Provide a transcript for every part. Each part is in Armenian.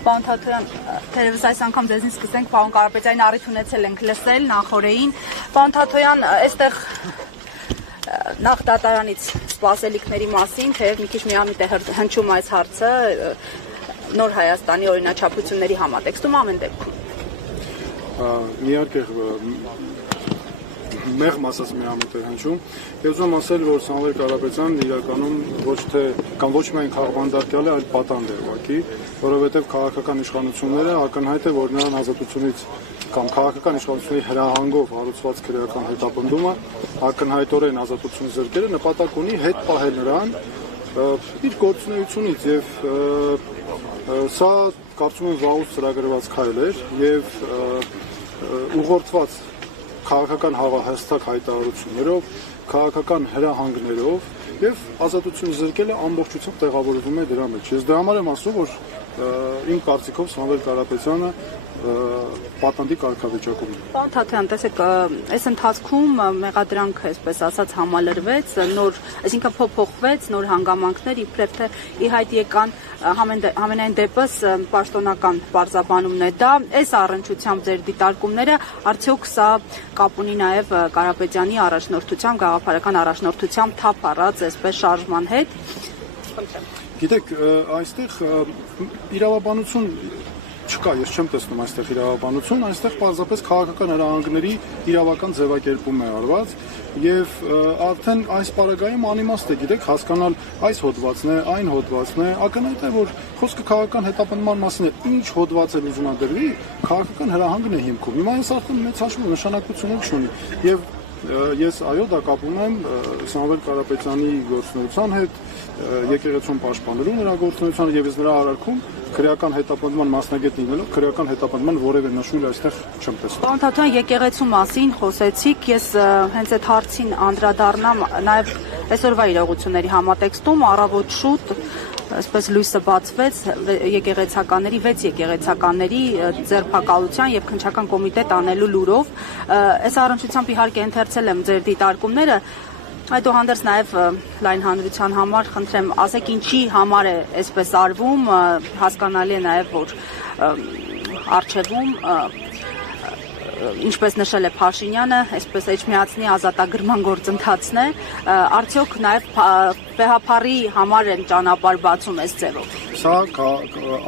Պարոն Թաթոյան, թերևս այս անգամ ձեզնից սկսենք, պարոն Կարապետյանին առիթ ունեցել ենք լսել նախօրեին։ Պարոն Թաթոյան, այստեղ նախ դատարանից սպասելիքների մասին, թեև մի քիչ միամիտ է հնչում այս հարցը Նոր Հայաստանի օրինաչափությունների համատեքստում ամեն դեպքում։ Իհարկե մեղմ ասած միամիտ է հնչում։ Եվ ուզում ասել, որ Սամվել Կարապետյանն իրականում ոչ թե կամ ոչ միայն քաղբանդարկյալ է, այլ պատանդ է ուղղակի, որովհետև քաղաքական իշխանությունները ակնհայտ է, որ նրան ազատությունից կամ քաղաքական իշխանությունների հրահանգով հարուցված քրեական հետապնդումը ակնհայտորեն ազատություն զրկելը նպատակ ունի հետ պահել նրան իր գործունեությունից եւ սա կարծում եմ վաղուց ծրագրված քայլ էր եւ ուղղորդված քաղաքական հստակ հայտարարություններով, քաղաքական հրահանգներով եւ ազատություն զրկելը ամբողջությամբ տեղավորվում է դրա մեջ։ Ես դրա համար եմ ասում, որ իմ կարծիքով Սամվել Կարապետյանը պատանդի կարգավիճակում է։ Պարոն Թաթոյան, տեսեք, այս ընթացքում մեղադրանք, այսպես ասած, համալրվեց, նոր, այսինքն փոփոխվեց, նոր հանգամանքներ իբրև թե ի հայտ եկան, համենայն դեպս պաշտոնական պարզաբանումն է դա, այս առնչությամբ ձեր դիտարկումները, արդյոք սա կապ ունի նաև Կարապետյանի առաջնորդությամբ, գաղափարական առաջնորդությամբ թափ առած այսպես շարժման հետ։ Գիտեք, այստեղ իրավաբանություն չկա, ես չեմ տեսնում այստեղ իրավաբանություն, այստեղ պարզապես քաղաքական հրահանգների իրավական ձևակերպում է արված եւ արդեն այս պարագայում անիմաստ է, գիտեք, հասկանալ այս հոդվածն է, այն հոդվածն է, ակնհայտ է, որ խոսքը քաղաքական հետապնդման մասին է, ինչ հոդված է ուզունադրվի, քաղաքական հրահանգն է հիմքում։ Հիմա այս արդեն մեծ հաշվով նշանակություն չունի եւ ես այո դա կապում եմ Սամվել Կարապետյանի գործունեության հետ, եկեղեցուն պաշտպանելու նրա գործունեությանը եւ ես նրա արարքում քրեական հետապնդման մասնագետ լինելով քրեական հետապնդման որևէ նշույլ այստեղ չեմ տեսնում։ Պարոն Թաթոյան, եկեղեցու մասին խոսեցիք, ես հենց այդ հարցին անդրադառնամ նաեւ այսօրվա իրողությունների համատեքստում առավոտ շուտ այսպես լույսը բացվեց եկեղեցականների 6 եկեղեցականների ձերբակալության եւ քննչական կոմիտետ անելու լուրով։ Այս առնչությամբ իհարկե ընթերցել եմ ձեր դիտարկումները, այդուհանդերձ նաեւ լայն հանրության համար խնդրեմ ասեք ինչի համար է այսպես արվում, հասկանալի է նաեւ որ արխիվում ինչպես նշել է Փաշինյանը, այսպես Էջմիածնի ազատագրման գործընթացն է, արդյոք նաև պեհափարի համար են ճանապարհ բացում այս ձևով։ Սա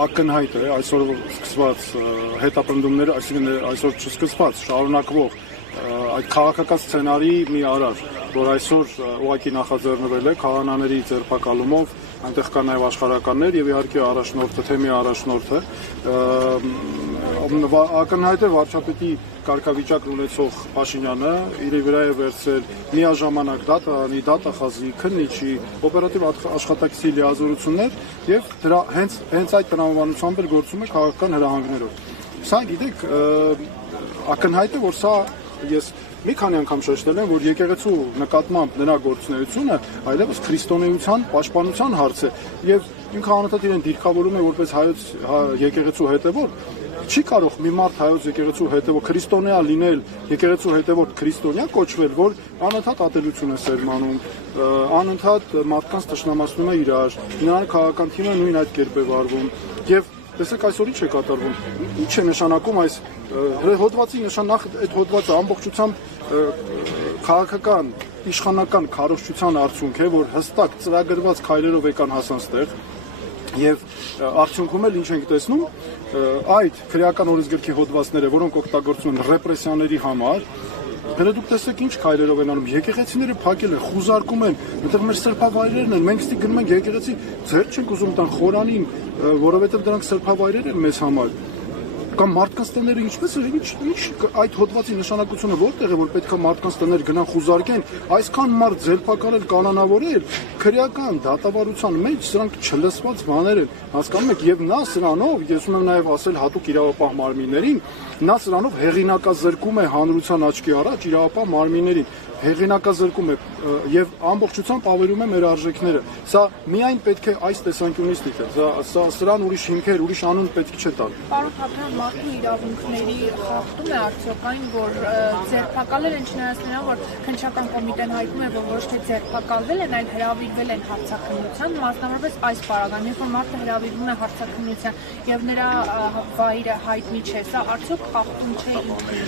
ակնհայտ է այսօր սկսված հետապնդումները, այսինքն այսօր չսկսված, շարունակվող այդ քաղաքական սցենարի մի արար, որ այսօր ուղղակի նախաձեռնվել է քահանաների ձերբակալումով, այնտեղ կան նաև աշխարհականներ եւ իհարկե առաջնորդը, թեմի առաջնորդը, ակնհայտ է վարչապետի կարգավիճակն ունեցող Փաշինյանը իր վրա է վերցրել միաժամանակ դատախազի, քննիչի, օպերատիվ աշխատակցի լիազորություններ եւ դրա հենց այդ տրամաբանությամբ էլ գործում է քաղաքական հրահանգներով։ Սա գիտեք ակնհայտ է, որ սա ես մի քանի անգամ շեշտել եմ, որ եկեղեցու նկատմամբ նրա գործունեությունը այլևս քրիստոնեության պաշտպանության հարց է եւ ինքը անընդհատ իրեն դիրքավորում է որպես հայոց եկեղեցու հետևոր, չի կարող մի մարդ հայոց եկեղեցու հետևոր քրիստոնյա լինել, եկեղեցու հետևոր քրիստոնյա կոչվել, որ անընդհատ ատելություն է սերմանում, անընդհատ մարդկանց թշնամացնում է իրար, նրան քաղաքական թիմը նույն այդ կերպ է վարվում եւ տեսեք այսօր ինչ է կատարվում, ինչ է նշանակում այս հոդվածի նշանախ այդ հոդվածը ամբողջությամբ քաղաքական իշխանական քարոզչության արդյունք է, որ հստակ ծրագրված քայլերով եկան հասան ստեղ եւ արդյունքում էլ ինչ ենք տեսնում այդ քրեական օրենսգրքի հոդվածները, որոնք օգտագործվում են ռեպրեսիաների համար, դուք տեսեք ինչ քայլերով են անում, եկեղեցիները փակել են, խուզարկում են, այնտեղ մեր սրբավայրերն են, մենք ստի գնում ենք եկեղեցի, ձեր չենք ուզում տան խորանին, որովհետեւ դրանք սրբավայրեր են մեզ համար։ Կամ մարդկանց տները ինչպես է, ինչ այդ հոդվածի նշանակությունը որտեղ է, որ պետք է մարդկանց տներ գնան խուզարկեն, այսքան մարդ ձերբակալել, կանոնավորել, քրեական դատավարության մեջ սրանք չլսված բաներ են, հասկանում եք, եւ նա սրանով, ես ուզում եմ նաեւ ասել հատուկ իրավապահ մարմիններին, նա սրանով հեղինակազրկում է հանրության աչքի առաջ իրավապահ մարմիններին, հեղինակազրկում է եւ ամբողջությամբ ավերում է մեր արժեքները։ Սա միայն պետք է այս տեսանկյունից դիտել, սրան ուրիշ հիմքեր, ուրիշ անուն պետք չէ տալ։ Պարոն Թաթոյան, մարդու իրավունքների խախտում է արդյոք այն, որ ձերբակալել են չնայած նրան, որ քննչական կոմիտեն հայտնում է, որ ոչ թե ձերբակալվել են, այլ հրավիրվել են հարցաքննության, մասնավորապես այս պարագայում, երբ որ մարդը հրավիրվում է հարցաքննության եւ նրա վայրը հայտնի չէ, սա արդյոք խախտում չէ ինքնին։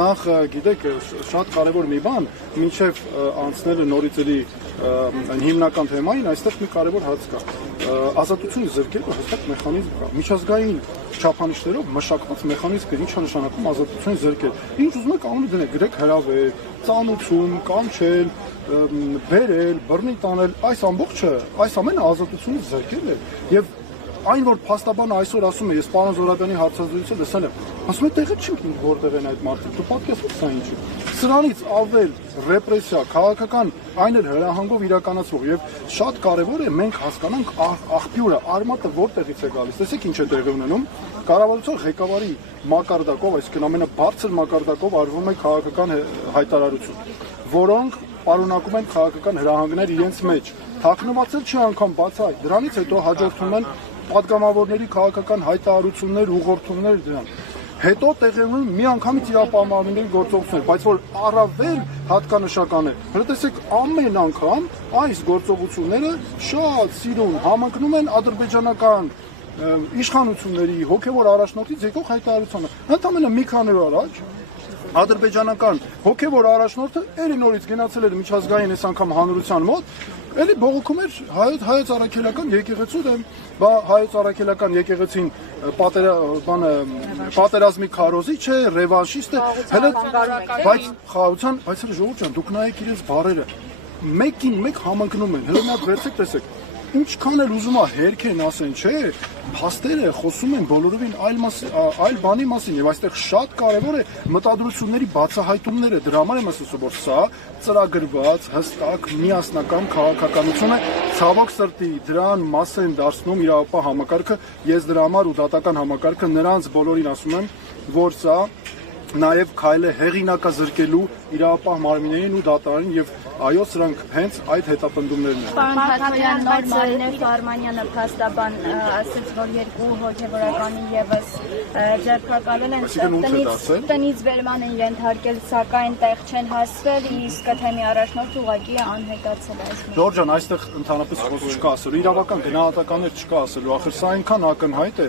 Նախ գիտեք, շատ կարևոր մի բան, մինչև անցնելը նորից էլի հիմնական թեմային, այստեղ մի կարևոր հարց կա։ Ազատությունը զրկելու հստակ մեխանիզմ կա։ Միջազգային չափանիշներով մշակված մեխանիզմ կա, ինչա նշանակում ազատությունը զրկել։ Ինչ ուզում եք անունը դնեք, գրեք հրավեր, ծանոթություն, կանչել, բերել, բռնի տանել, այս ամբողջը, այս ամենը ազատությունը զրկել է։ Եվ այն որ փաստաբանը այսօր ասում է, ես պարոն Զոհրաբյանի հարցազրույցը լսել եմ, ասում է տեղը չեմ որտեղ են այդ մարդիկ, դու պատկերացրու սա ինչի։ Սրանից ավել ռեպրեսիա, քաղաքական այն էլ հրահանգով իրականացվող եւ շատ կարեւոր է մենք հասկանանք աղբյուրը, արմատը որտեղից է գալիս։ Տեսեք ինչ է տեղի ունենում, կառավարության ղեկավարի մակարդակով, այսինքն ամենաբարձր մակարդակով արվում է քաղաքական հայտարարություն, որոնք պարունակում են քաղաքական հրահանգներ իրենց մեջ։ Թաքնվածել չի անգամ բացահայտ։ Դրանից հետո հաջորդում են պատգամավորների քաղաքական հայտարարություններ, ուղղորդումներ դրան։ Հետո տեղի ունեն միանգամից իրապահովների գործողություններ, բայց որ առավել հատկանշական է։ Հələ տեսեք, ամեն անգամ այս գործողությունները շատ սիրուն համընկնում են ադրբեջանական իշխանությունների հոգևոր առաջնորդից եկող հայտարարությանը։ Ընդամենը մի քանի օր առաջ ադրբեջանական հոգևոր առաջնորդը էլի նորից գնացել էր միջազգային այս անգամ հանրության մոտ, էլի բողոքում էր հայոց առաքելական եկեղեցու դեմ, հայոց առաքելական եկեղեցին պատերազմի քարոզիչ է, ռևանշիստ է, հələ բայց խաղաղության, բայց ժողովուրդ ջան, դուք նայեք իրենց բառերը, մեկին մեկ համընկնում են, հələ մի հատ վերցեք տեսեք, ինչքան էլ ուզում է հերքեն ասեն, չէ, փաստերը խոսում են բոլորովին այլ բանի մասին եւ այստեղ շատ կարեւոր է մտադրությունների բացահայտումները, դրա համար եմ ասում, որ սա ծրագրված, հստակ, միասնական քաղաքականություն է, ցավոք սրտի դրան մաս են դարձնում իրավապահ համակարգը, ես դրա համար ու դատական համակարգը նրանց բոլորին ասում եմ, որ սա նաև քայլ է հեղինակազրկելու իրավապահ մարմիններին ու դատարանին եւ այո, սրանք հենց այդ հետապնդումներն են։ Պարոն Փաթոյան, նոր Մարինե Արմանյանը փաստաբան ասաց, որ երկու հոգևորականի եւս ձերբակալել են, տնից վերման են ենթարկել, սակայն տեղ չեն հասվել, իսկ թեմի առաջնորդ ուղղակի անհետացել է։ Ժորժ ջան, այստեղ ընդհանրապես խոսք չկա ասելու, իրավական գնահատականներ չկա ասելու, ախր սա այնքան ակնհայտ է,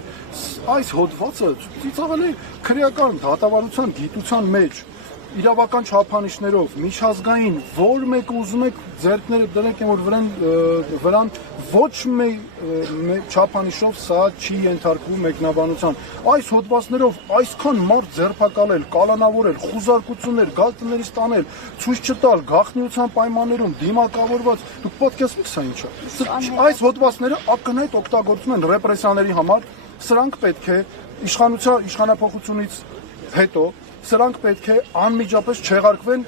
այս հոդվածը ծիծաղել է քրեական դատավարության գիտության մեջ իրավական չափանիշներով միջազգային որ մեկը ուզում եք ձեռքները դրեք որ վրան ոչ մի չափանիշով սա չի ենթարկվում մեկնաբանության այս հոդվածներով այսքան մարդ ձերբակալել, կալանավորել, խուզարկություններ, գալտներից տանել, ցույց չտալ, գաղտնիության պայմաններում դիմակավորված դուք պատկերացնեք սա ինչա։ Այս հոդվածները ակնհայտ օգտագործում են ռեպրեսիաների համար, սրանք պետք է իշխանափոխությունից հետո սրանք պետք է անմիջապես չեղարկվեն,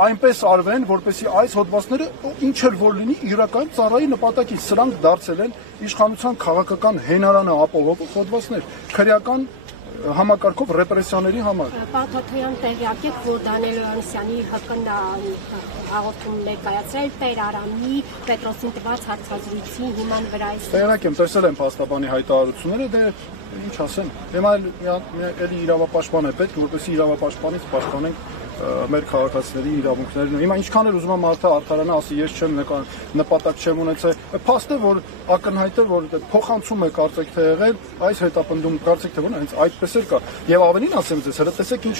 այնպես արվեն, որպեսզի այս հոդվածները ինչ էլ որ լինի իրական ծառայի նպատակին, սրանք դարձել են իշխանության քաղաքական հենարանը ապահովող հոդվածներ, քրեական համակարգով ռեպրեսիաների համար։ Պարոն Փաթոյան, տեղյակ եք, որ Դանիել Հովհաննիսյանի հաղորդում ներկայացրել Տեր Արամի Պետրոսին տված հարցազրույցի հիման վրա։ Տեղյակ եմ, տեսել եմ փաստաբանի հայտարարությունները, դե ինչ ասեմ, հիմա էլի իրավապաշտպան է պետք, որպեսզի իրավապաշտպանից պաշտպանենք մեր քաղաքացիների իրավունքներն։ Հիմա ինչքան էլ ուզում եմ մարդը արդարանա, ասի ես չեմ նպատակ չեմ ունեցել, փաստ է որ ակնհայտ է որ փոխանցում է կարծեք թե եղել, այս հետապնդում կարծեք թե հենց այդպես էլ կա։ Եվ ավելին ասեմ ձեզ, հələ տեսեք ինչ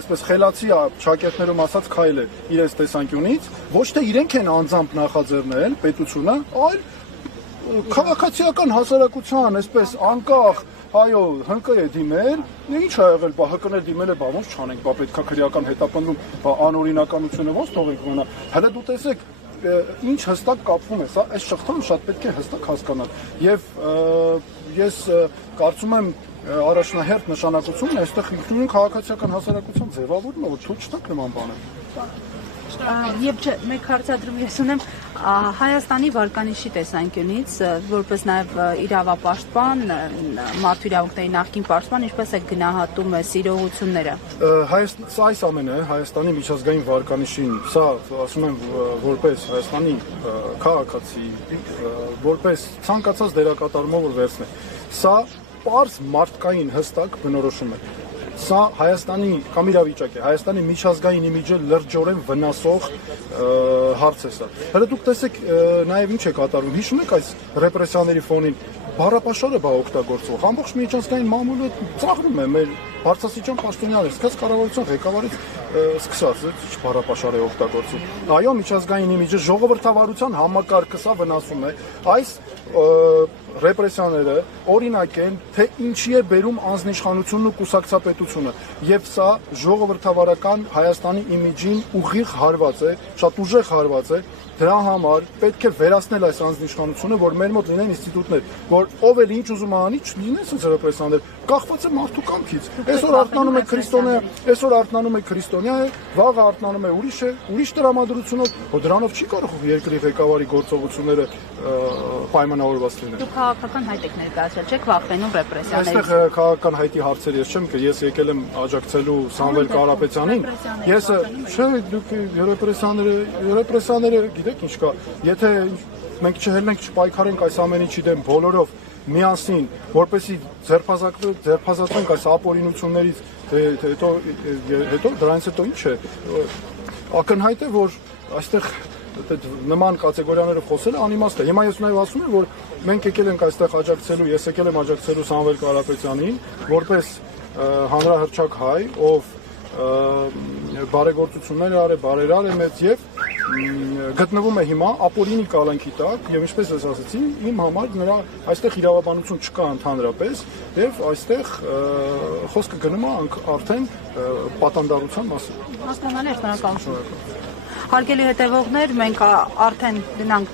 այսպես խելացի ճակերտներում ասած քայլ է իրենց տեսանկյունից, ոչ թե իրենք են անձամբ նախաձեռնել պետությունը, այլ քաղաքացիական հասարակության այսպես անկախ այո հնկը է դիմել ինչ ա եղել բա հկներ դիմել է բա ոնց չանենք բա պետքա քրեական հետապնդում բա անօրինականությունը ոնց թողենք մնա հələ դու տեսեք ինչ հստակ կապվում է սա այս շղթան շատ պետք է հստակ հասկանալ եւ ես կարծում եմ առաջնահերթ նշանակությունն է այստեղ ինքնուրույն քաղաքացիական հասարակության ձևավորումը որ ցույց տակ նման բաներ Եվ մեկ հարցադրում ես ունեմ Հայաստանի վարկանիշի տեսանկյունից, որպես նաև իրավապաշտպան, մարդու իրավունքների նախկին պաշտպան, ինչպես է գնահատում սիրողությունները։ Սա այս ամենը Հայաստանի միջազգային վարկանիշին, սա ասում եմ որպես Հայաստանի քաղաքացի, որպես ցանկացած դերակատարումով որ վերցնե, սա պարզ մարդկային հստակ բնորոշում է։ Սա Հայաստանի կամ իրավիճակ է, Հայաստանի միջազգային իմիջը լրջորեն վնասող հարց է սա։ Հələ դուք տեսեք նաև ինչ է կատարվում։ Հիշում եք այս ռեպրեսիաների ֆոնին բառապաշարը բա օգտագործող ամբողջ միջազգային մամուլը ծաղրում է մեր բարձրաստիճան պաշտոնյաներ, սկսած կառավարության ղեկավարից սկսած բառապաշար է օգտագործում։ Այո, միջազգային իմիջը ժողովրդավարության համակարգը սա վնասում է։ Այս ռեպրեսիաները օրինակ են, թե ինչի է բերում անձնիշխանությունն ու կուսակցապետությունը, եւ սա ժողովրդավարական Հայաստանի իմիջին ուղիղ հարված է, շատ ուժեղ հարված է։ Դրա համար պետք է վերացնել այս անձնիշխանությունը, որ մեր մոտ լինեն ինստիտուտներ, որ ով էլ ինչ ուզում անի, չլինեն ասես ռեպրեսիաներ, կախված է մարդու կամքից։ Այսօր արթնանում է քրիստոնյա, այսօր արթնանում է քրիստոնյա է, վաղը արթնանում է ուրիշ տրամադրությունով, որ դրանով չի կարող երկրի ղեկավարի գործողությունները պայմանավորված լինել։ Դուք քաղաքական հայտ եք ներկայացրել, չեք վախենում ռեպրեսիաներից։ Այստեղ քաղաքական հայտի հարցեր ես չեմ, ես եկել եմ աջակցելու Սամվել Կարապետյանին։ Ես չէ, դուք ռեպրեսիաները գիտեք ինչ կա, եթե մենք չհելնենք, չպայքարենք այս ամեն ինչի դեմ բոլորով միասին, որպեսզի ձերբազատվենք այս ապօրինություններից, հետո դրանից հետո ինչ է, ակնհայտ է, որ այստեղ նման կատեգորիաներով խոսելը անիմաստ է։ Հիմա ես նաև ասում եմ, որ մենք եկել ենք այստեղ աջակցելու, ես եկել եմ աջակցելու Սամվել Կարապետյանին, որպես հանրահռչակ հայ, ով բարեգործություններ է արել, բարերար է մեծ եւ գտնվում է հիմա ապօրինի կալանքի տակ եւ ինչպես ես ասացի, իմ համար նրա այստեղ իրավաբանություն չկա ընդհանրապես եւ այստեղ խոսքը գնում է արդեն պատանդարության մասին։ Հասկանալի է, շնորհակալություն։ Հարգելի հետևողներ, մենք արդեն գնանք